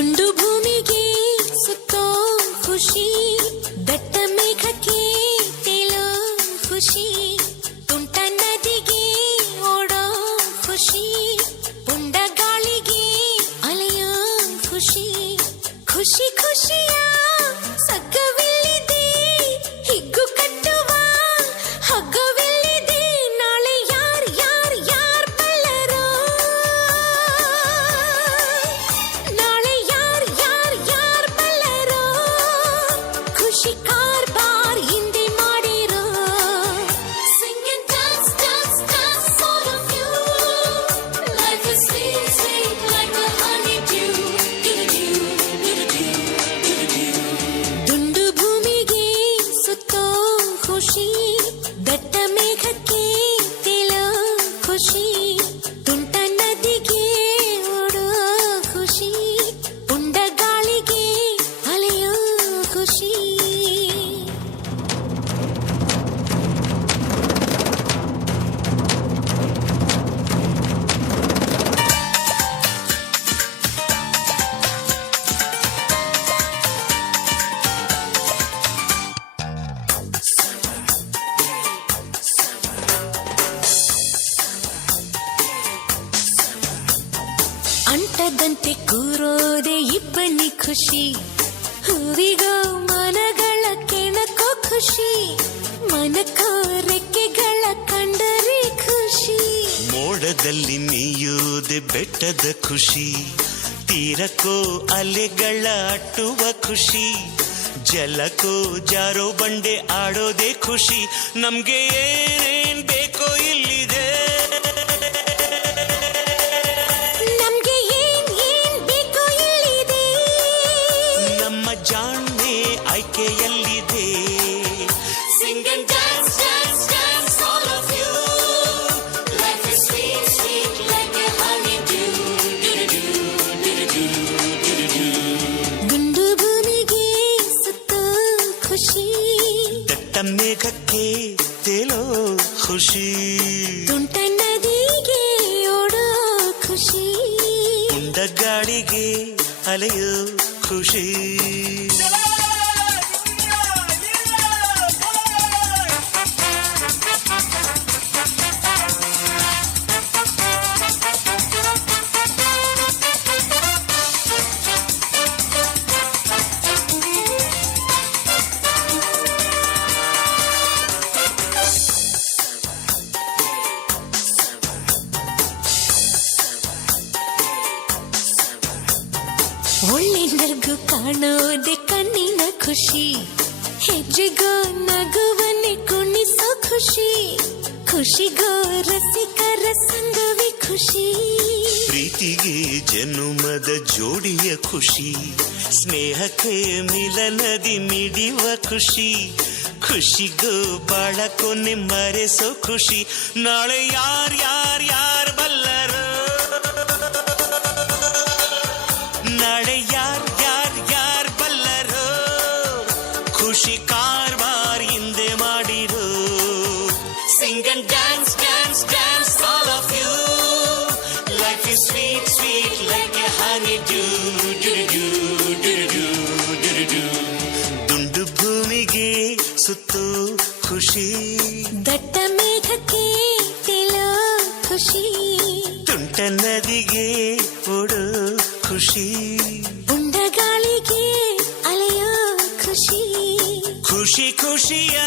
ತುಂಡು ಭೂಮಿಗೆ ಸುತ್ತೋ ಖುಷಿ, ದಟ್ಟ ಮೇಘಕ್ಕೆ ತೇಲೋ ಖುಷಿ, ತುಂಟ ನದಿಗೆ ಓಡೋ ಖುಷಿ, ಪುಂಡ ಗಾಳಿಗೆ ಅಲೆಯೋ ಖುಷಿ, ಖುಷಿ ಖುಷಿಯ ಸಗ್ಗವಿಲ್ಲಿದೆ, ಹಿಗ್ಗು ಕಟ್ಟುವ ಹಗ್ಗವಿಲ್ಲಿದೆ, ನಾಳೆ ಯಾರ್ ಯಾರ್ ಯಾರ್ ಬಲ್ಲರೋ, ನಾಳೆ ಯಾರ್ ಯಾರ್ ಯಾರ್ ಬಲ್ಲರೋ, ಖುಷಿ ಕಾರ್ಬಾರ್ ಹಿಂದೆ ಮಾಡಿರೋ. Sing and dance, dance, dance, all of you. Life is sweet, sweet like a honeydew. ದುಂಡು ಭೂಮಿಗೆ ಸುತ್ತೋ ಖುಷಿ, ದಟ್ಟ ಮೇಘಕ್ಕೆ ತೇಲೋ ಖುಷಿ, ತುಂಟ ನದಿಗೆ ಓಡೋ ಖುಷಿ, ಪುಂಡ ಗಾಳಿಗೆ ಅಲೆಯೋ ಖುಷಿ. ಅಂಟದಂತೆ ಕೂರೋದೆ ಇಬ್ಬನಿ ಖುಷಿ, ಹೂವಿಗೋ ಮನಗಳ ಕೆಣಕೋ ಖುಷಿ, ಮನಕೋ ರೆಕ್ಕೆಗಳ ಕಂಡರೆ ಖುಷಿ, ಮೋಡದಲ್ಲಿ ನೀಯೋದೆ ಬೆಟ್ಟದ ಖುಷಿ, ತೀರಕ್ಕೋ ಅಲೆಗಳ ಅಟ್ಟುವ ಖುಷಿ, ಜಲಕ್ಕೋ ಜಾರೋ ಬಂಡೆ ಆಡೋದೆ ಖುಷಿ, ನಮ್ಗೆ ಏನೇನ್ ಬೇಕೋ ಇಲ್ಲಿದೆ, ನಮ್ಗೆ ಏನ್ ಏನ್ ಬೇಕೋ ಇಲ್ಲಿದೆ, ನಮ್ಮ ಜಾಣ್ಮೆ ಆಯ್ಕೆಯಲ್ಲಿದೆ. Sing and dance, dance, dance, all of you. Life is sweet, sweet like a honeydew. ದುಂಡು ಭೂಮಿಗೆ ಸುತ್ತೋ ಖುಷಿ, ದಟ್ಟ ಮೇಘಕ್ಕೆ ತೇಲೋ ಖುಷಿ, ತುಂಟ ನದಿಗೆ ಓಡೋ ಖುಷಿ, ಪುಂಡ ಗಾಳಿಗೆ ಅಲೆಯೋ ಖುಷಿ. ಒಳ್ಳೆ ನಗು ಕಾಣೋದೆ ಕಣ್ಣಿನ ಖುಷಿ, ಹೆಜ್ಜೆಗೋ ನಗುವನ್ನೇ ಕುಣಿಸೋ ಖುಷಿ, ಖುಷಿಗೋ ರಸಿಕರ ಸಂಗವೇ ಖುಷಿ, ಪ್ರೀತಿಗೆ ಜನುಮದ ಜೋಡಿಯ ಖುಷಿ, ಸ್ನೇಹಕ್ಕೆ ಮಿಲನದಿ ಮಿಡಿಯುವ ಖುಷಿ, ಖುಷಿಗೂ ಬಾಳ ಕೊನೆ ಮರೆಸೋ ಖುಷಿ, ನಾಳೆ ಯಾರ್ ಯಾರ್ ಯಾರ್ ಬಲ್ಲರು, ನಾಳೆ ಯಾರ್ ಯಾರ್ ಯಾರ್ ಬಲ್ಲರು, ಖುಷಿ ಕಾರ್ಬಾರ್ ಹಿಂದೆ ಮಾಡಿರೋ. Sing and dance, dance, dance, all of you. Life is sweet, sweet like a honeydew. ದುಂಡು ಭೂಮಿಗೆ ಸುತ್ತೋ ಖುಷಿ, ದಟ್ಟ ಮೇಘಕ್ಕೆ ತೇಲೋ ಖುಷಿ, ತುಂಟ ನದಿಗೆ ಓಡೋ ಖುಷಿ, ಪುಂಡ ಗಾಳಿಗೆ ಅಲೆಯೋ ಖುಷಿ, ಖುಷಿ ಖುಷಿಯ